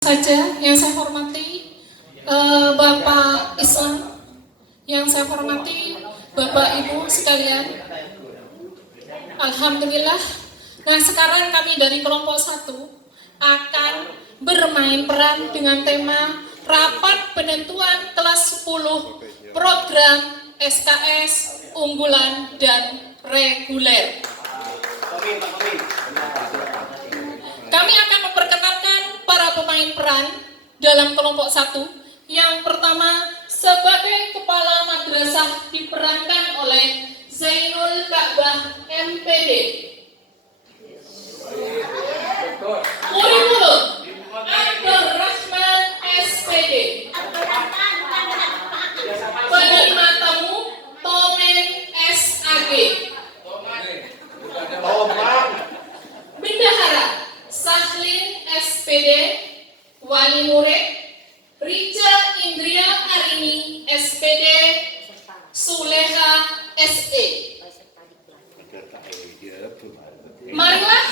saja yang saya hormati Bapak Islam, yang saya hormati Bapak Ibu sekalian. Alhamdulillah. Nah, sekarang kami dari kelompok 1 akan bermain peran dengan tema rapat penentuan kelas 10 program SKS unggulan dan reguler. Kami akan memperkenalkan para pemain peran dalam kelompok 1. Yang pertama, sebagai kepala madrasah diperankan oleh Zainul Ka'bah MPD. Murid Abdur Rahman SPD. Penerima tamu Tomen SAG. Bendahara Sahlin SPD. Wali murid Rica Indria Arini SPD. Suleha SE. Marilah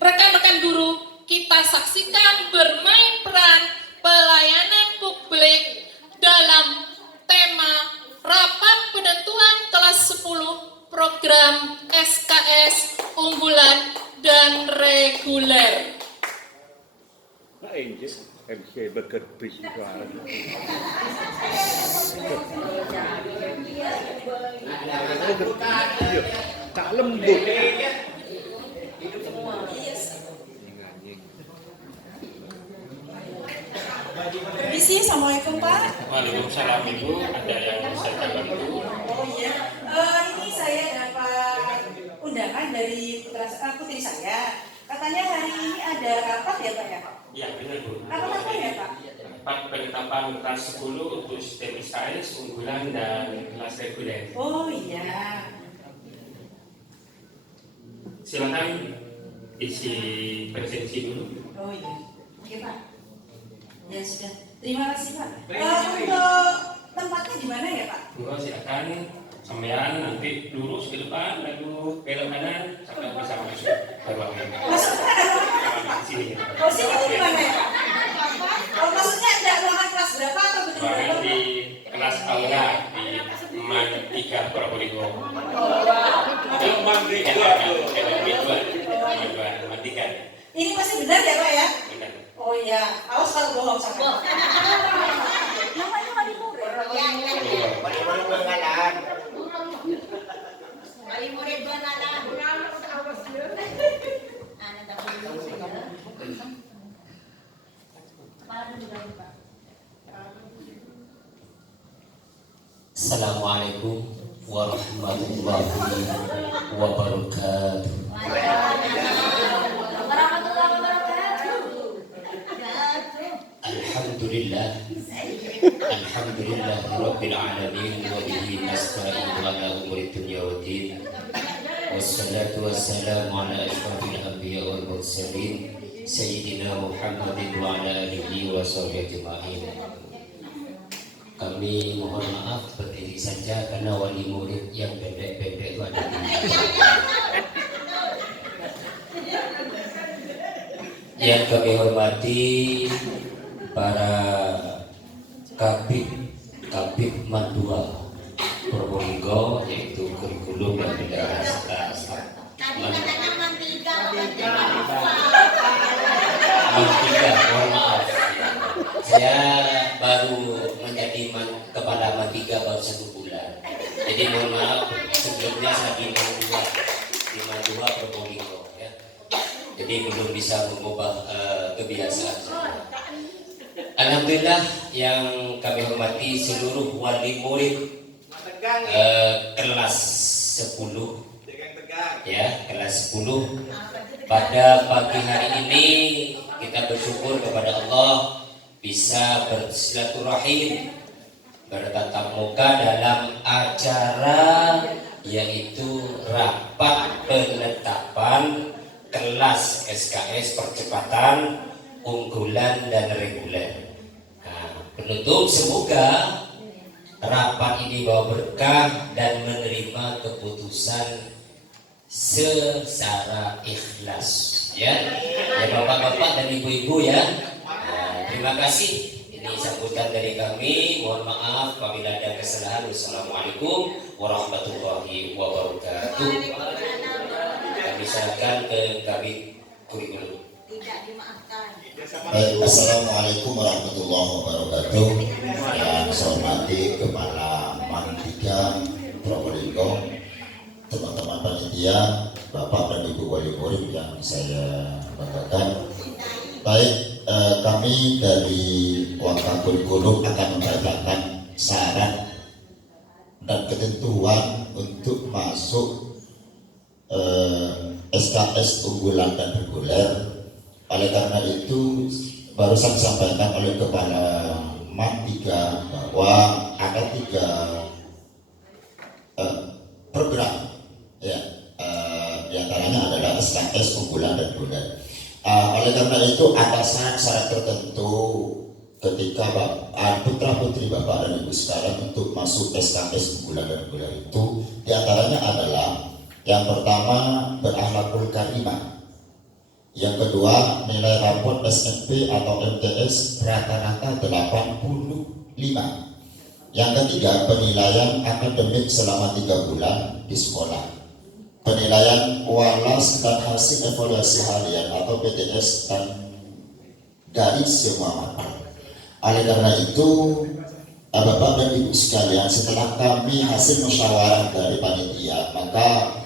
rekan-rekan guru, kita saksikan bermain peran pelayanan publik dalam tema rapat penentuan kelas 10 program SKS unggulan dan reguler. Nah, ini MC bekerja suara. Tak lembut. Permisi, assalamualaikum Pak. Waalaikumsalam Ibu, ada yang bisa saya bantu? Oh iya, ini saya dapat undangan dari putri saya. Katanya hari ini ada rapat ya Pak ya? Ya benar Bu. Rapat apa ya Pak? Rapat penetapan kelas 10 untuk sistem SKS unggulan dan kelas reguler. Oh iya. Silakan isi presensi dulu. Oh iya. Oke Pak. Ya sudah. Terima kasih Pak. Untuk tempatnya di mana ya Pak? Bu, silakan sampean nanti lurus ke depan lalu belok kanan sampai bisa masuk ke ruangan. Masuk ke Di sini. Oh sini itu di mana ya Pak? Oh maksudnya ada ruangan kelas berapa atau betul-betul? Ruangan di kelas aula di Man 3 Probolinggo. Man 3. Ini masih benar ya Pak ya? Benar. Oh iya, awas kalau bohong sama. Namanya Wali Murid. Wali murid banalan. Assalamualaikum warahmatullahi wabarakatuh. Alhamdulillah Rabbil Alamin wa bihi nasta'inu ala umuri dunya wa din. Wassalatu wassalamu ala asyrafil anbiya wal mursalin Sayyidina Muhammadin wa ala alihi wa sahbihi ajma'in. Kami mohon maaf berdiri saja karena wali murid yang pendek-pendek itu ada di yang kami hormati para Kabid Madua Probolinggo, yaitu kurikulum dan bendahara Mantiga, mohon maaf. Saya baru menjadi kepala Mantiga baru 1 bulan. Jadi mohon maaf, sebelumnya saya di Madua Probolinggo ya. Jadi belum bisa mengubah kebiasaan. Alhamdulillah yang kami hormati seluruh wali murid kelas 10 ya, kelas 10. Pada pagi hari ini kita bersyukur kepada Allah bisa bersilaturahim, bertatap muka dalam acara yaitu rapat penetapan kelas SKS percepatan unggulan dan reguler. Penutup, semoga rapat ini bawa berkah dan menerima keputusan secara ikhlas, ya bapak-bapak dan ibu-ibu ya. Terima kasih. Ini sambutan dari kami. Mohon maaf apabila ada kesalahan. Wassalamualaikum warahmatullahi wabarakatuh. Kami serahkan ke Kabid Kurikulum. Tidak dimaafkan. Baik, Assalamualaikum warahmatullahi wabarakatuh. Yang saya hormati Kepala MAN 3 Probolinggo, teman-teman panitia, Bapak dan Ibu wali murid yang saya banggakan. Baik, kami dari Wakaf Kurikulum akan membacakan syarat dan ketentuan untuk masuk SKS unggulan dan reguler. Oleh karena itu barusan disampaikan oleh Kepala MAN 3 bahwa ada 3 program ya, diantaranya adalah SKS unggulan dan reguler. Oleh karena itu ada syarat-syarat tertentu ketika putra putri Bapak dan Ibu sekalian untuk masuk SKS unggulan dan reguler itu, diantaranya adalah yang pertama berakhlakul karimah. Yang kedua, nilai raport SMP atau MTS rata-rata 85. Yang ketiga, penilaian akademik selama 3 bulan di sekolah. Penilaian walas dan hasil evaluasi harian atau PTS dan dari semua mata. Oleh karena itu, Bapak dan Ibu sekalian, setelah kami hasil musyawarah dari panitia, maka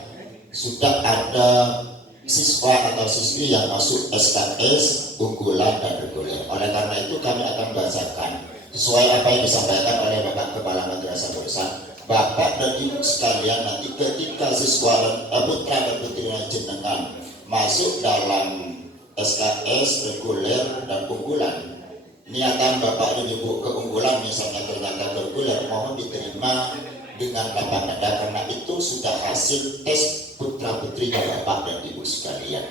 sudah ada siswa atau siswi yang masuk SKS unggulan dan reguler. Oleh karena itu kami akan bacakan sesuai apa yang disampaikan oleh Bapak Kepala Madrasah Bursa. Bapak dan Ibu sekalian, nanti ketika siswa putra dan putri jenengan masuk dalam SKS reguler dan unggulan, niatan Bapak dan Ibu keunggulan misalnya ternyata reguler, mohon diterima dengan lapang dada karena itu sudah hasil tes putra putri Bapak dan Ibu sekalian.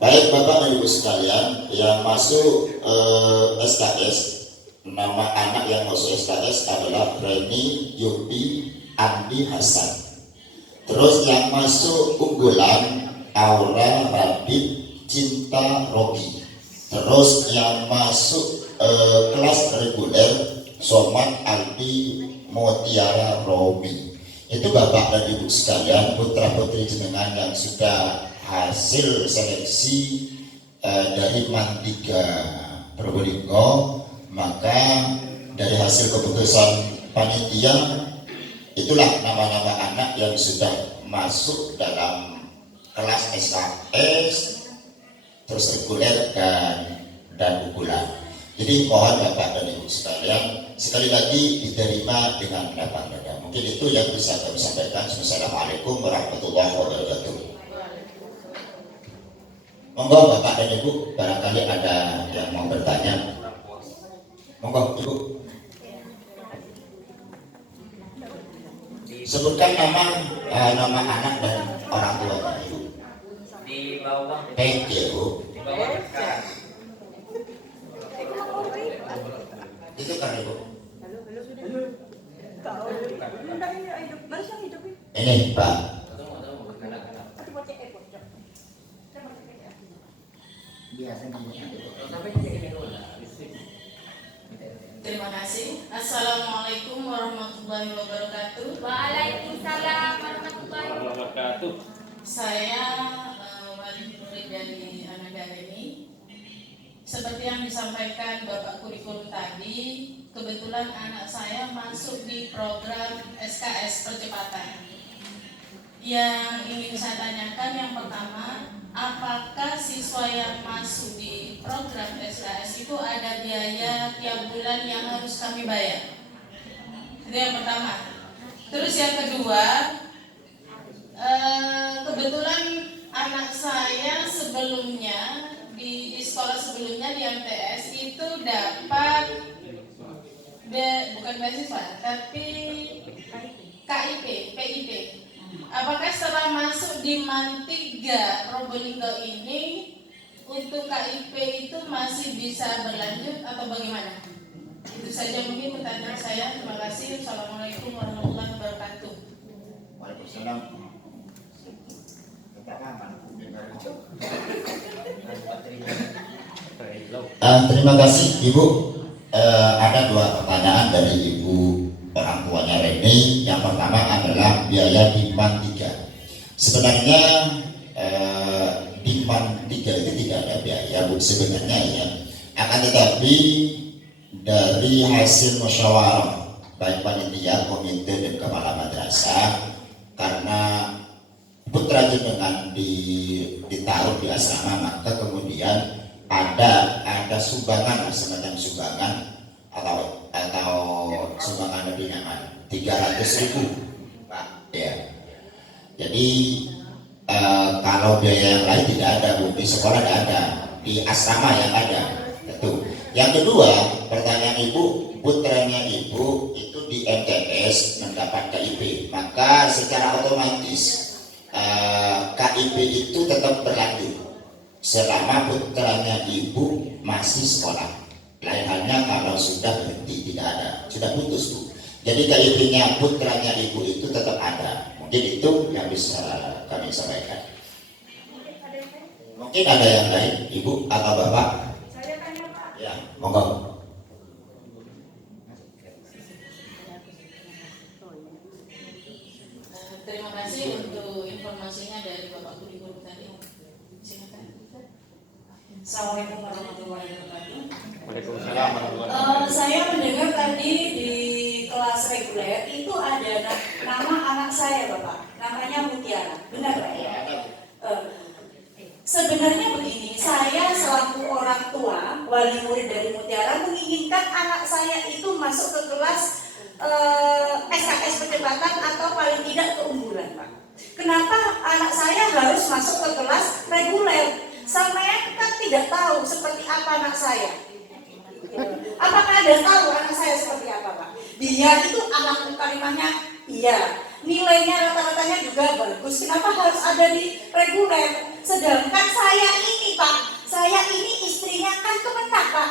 Baik Bapak dan Ibu sekalian yang masuk SKS, nama anak yang masuk SKS adalah Reni Yupi Andi Hasan. Terus yang masuk unggulan Aura Radit Cinta Robi. Terus yang masuk kelas reguler Somad Aldi Motiara Romi. Itu Bapak dan Ibu sekalian, putra putri jenengan yang sudah hasil seleksi dari MAN 3 Probolinggo. Maka dari hasil keputusan panitia, itulah nama-nama anak yang sudah masuk dalam kelas SKS, terus reguler dan unggulan. Jadi mohon Bapak dan Ibu sekalian sekali lagi diterima dengan lapang dada. Mungkin itu yang bisa kami sampaikan. Wassalamualaikum warahmatullahi wabarakatuh. Monggo Bapak dan Ibu, barangkali ada yang mau bertanya. Monggo Ibu. Sebutkan nama anak dan orang tuanya Ibu. Di bawah. Thank you. Di bawah dekat. Itu kan Ibu. Ini Pak. Terima kasih. Assalamualaikum warahmatullahi wabarakatuh. Waalaikumsalam warahmatullahi Wabarakatuh. Saya wali murid dari anak ini. Seperti yang disampaikan Bapak Kurikulum tadi, kebetulan anak saya masuk di program SKS percepatan. Yang ingin saya tanyakan yang pertama, apakah siswa yang masuk di program SKS itu ada biaya tiap bulan yang harus kami bayar? Itu yang pertama. Terus yang kedua, kebetulan anak saya sebelumnya di sekolah sebelumnya di MTS itu dapat bukan beasiswa tapi PIP. Apakah setelah masuk di MAN 3 Probolinggo ini untuk KIP itu masih bisa berlanjut atau bagaimana? Itu saja mungkin pertanyaan saya. Terima kasih. Assalamualaikum warahmatullahi wabarakatuh. Waalaikumsalam. Terima kasih Ibu. Ada dua pertanyaan dari Ibu orang tuanya Reni. Yang pertama adalah biaya di MAN 3. Sebenarnya di MAN 3 itu tidak ada biaya Bu sebenarnya ya. Akan tetapi dari hasil musyawarah baik panitia, komite dan kepala madrasah, karena putra jenengan ditaruh di asrama, maka kemudian ada sumbangan, semacam sumbangan atau sumbangan lebih nyaman 300.000 Pak ya. Jadi kalau biaya yang lain tidak ada Bu, di sekolah tidak ada, di asrama yang ada itu. Yang kedua, pertanyaan Ibu, putranya Ibu itu di MTS mendapat KIP, maka secara otomatis KIP itu tetap berlanjut selama putranya Ibu masih sekolah. Lain halnya kalau sudah berhenti, tidak ada, sudah putus Bu. Jadi KIP-nya putranya Ibu itu tetap ada. Mungkin itu yang bisa kami sampaikan. Mungkin ada yang lain, Ibu atau Bapak? Ya, monggo. Terima kasih untuk informasinya dari Bapak Kurikulum tadi. Silakan. Assalamualaikum warahmatullahi wabarakatuh. Waalaikumsalam warahmatullahi wabarakatuh. Saya mendengar tadi di kelas reguler itu ada nama anak saya Bapak, namanya Mutiara, benar Pak ya? Sebenarnya begini, saya selaku orang tua, wali murid dari Mutiara menginginkan anak saya itu masuk ke kelas SKS percepatan atau paling tidak keunggulan Pak. Kenapa anak saya harus masuk ke kelas reguler? Saya kan tidak tahu seperti apa anak saya. Apakah Anda tahu anak saya seperti apa Pak? Dia itu anak kalimatnya iya, nilainya rata-ratanya juga bagus. Kenapa harus ada di reguler? Sedangkan saya ini Pak, saya ini istrinya kan Kemenak Pak.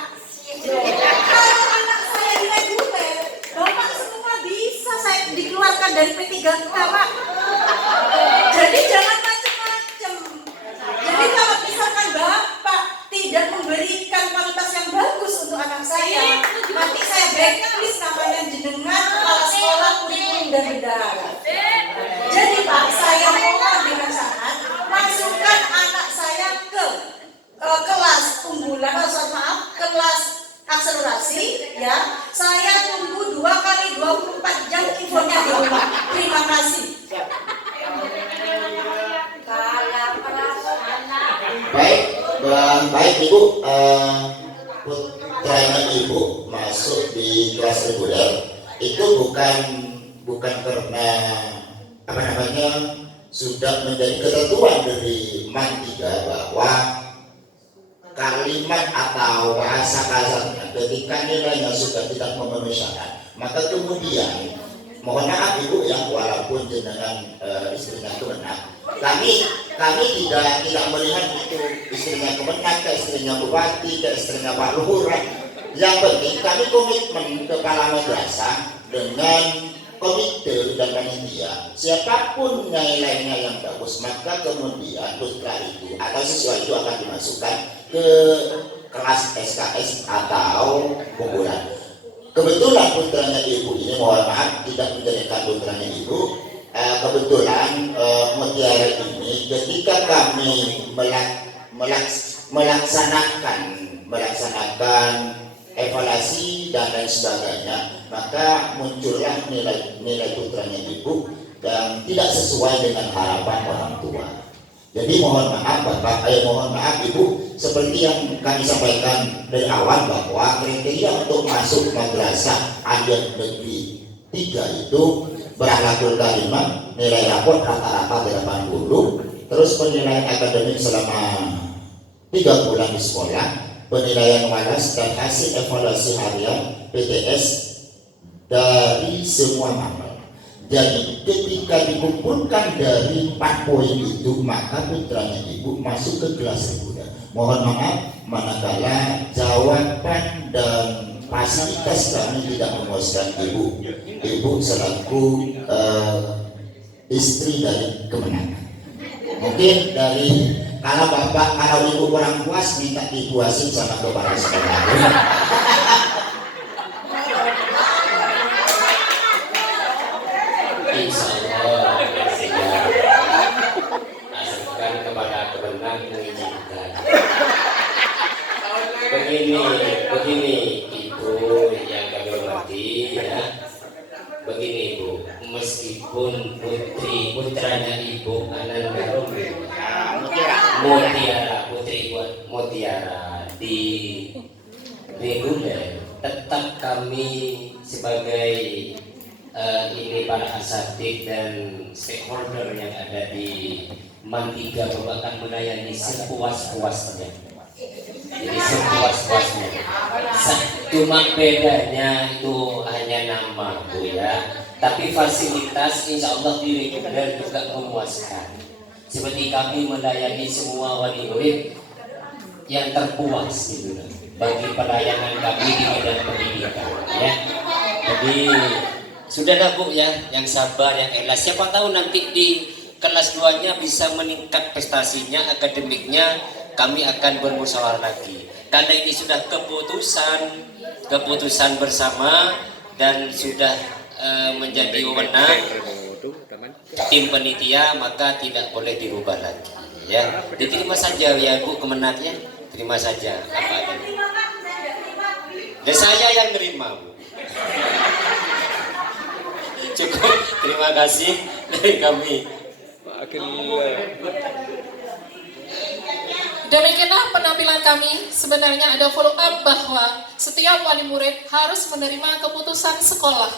Kalau anak saya di reguler, Bapak semua bisa saya dikeluarkan dari P3K Pak. Jadi jangan macam-macam. Jadi kalau misalkan Bapak tidak memberikan kualitas yang bagus untuk anak saya, nanti saya blacklist namanya jenengan kepala sekolah kurikulum dan bendahara. Jadi Pak, saya mohon dengan sangat masukkan anak saya ke kelas unggulan, kelas akselerasi ya. Saya tunggu 2 kali 24 jam infonya di rumah. Terima kasih. Baik Ibu, putranya Ibu masuk di kelas reguler itu bukan karena sudah menjadi ketentuan dari MAN 3 bahwa kalimat atau bahasa kasarnya ketika nilainya sudah tidak memenuhi syarat, maka kemudian mohon maaf Ibu ya, walaupun jenengan istrinya Kemenak, kami tidak melihat itu istrinya Kemenak, ke istrinya Bupati, ke istrinya Pak Lurah. Yang penting kami komitmen kepala madrasah dengan komite dan panitia, siapapun nilainya yang bagus, maka kemudian putra itu atau siswa itu akan dimasukkan ke kelas SKS atau unggulan. Kebetulan putranya Ibu ini, mohon maaf tidak menjadikan putranya Ibu, kebetulan Mutiara ini ketika kami melaksanakan evaluasi dan lain sebagainya, maka muncullah nilai putranya Ibu yang tidak sesuai dengan harapan orang tua. Jadi mohon maaf Bapak, mohon maaf Ibu, seperti yang kami sampaikan dari awal bahwa kriteria untuk masuk madrasah Aliyah Negeri 3 itu berakhlakul karimah, nilai rapor rata-rata 80, terus penilaian akademik selama 3 bulan di sekolah, penilaian walas dan hasil evaluasi harian PTS dari semua mahal. Jadi ketika dikumpulkan dari 4 poin itu, maka putranya Ibu masuk ke kelas reguler. Mohon maaf manakala jawaban dan fasilitas kami tidak memuaskan Ibu. Ibu selaku istri dari kemenangan. Mungkin dari Kalau bapak, kalau ibu kurang puas, minta dipuasin sama kepala sekolah. Insya Allah saya asalkan kepada kebenaran mengizinkan. Begini ibu yang kami hormati ya. Begini ibu, meskipun putranya ibu Ananda Romi Mutiara, putri Mutiara di reguler, tetap kami sebagai ini para asatid dan stakeholder yang ada di Mantiga akan melayani sepuas-puasnya. Jadi sepuas-puasnya. Cuma bedanya itu hanya nama Bu ya. Tapi fasilitas insya Allah di reguler juga memuaskan. Seperti kami melayani semua wali murid yang terpuas gitu bagi pelayanan kami di bidang pendidikan ya. Jadi sudahlah Bu ya, yang sabar, yang ikhlas. Siapa tahu nanti di kelas 2-nya bisa meningkat prestasinya, akademiknya, kami akan bermusyawarah lagi. Karena ini sudah keputusan bersama dan sudah menjadi wewenang tim penitia, maka tidak boleh dirubah lagi ya. Diterima saja ya Bu kemenatnya, terima saja apa adanya. Dan saya yang terima Bu. Cukup, terima kasih dari kami. Demikianlah penampilan kami. Sebenarnya ada follow up bahwa setiap wali murid harus menerima keputusan sekolah.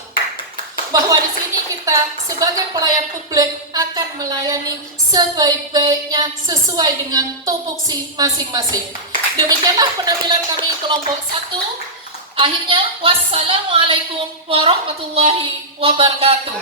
Bahwa di sini kita sebagai pelayan publik akan melayani sebaik-baiknya sesuai dengan tupoksi masing-masing. Demikianlah penampilan kami kelompok 1. Akhirnya, wassalamualaikum warahmatullahi wabarakatuh.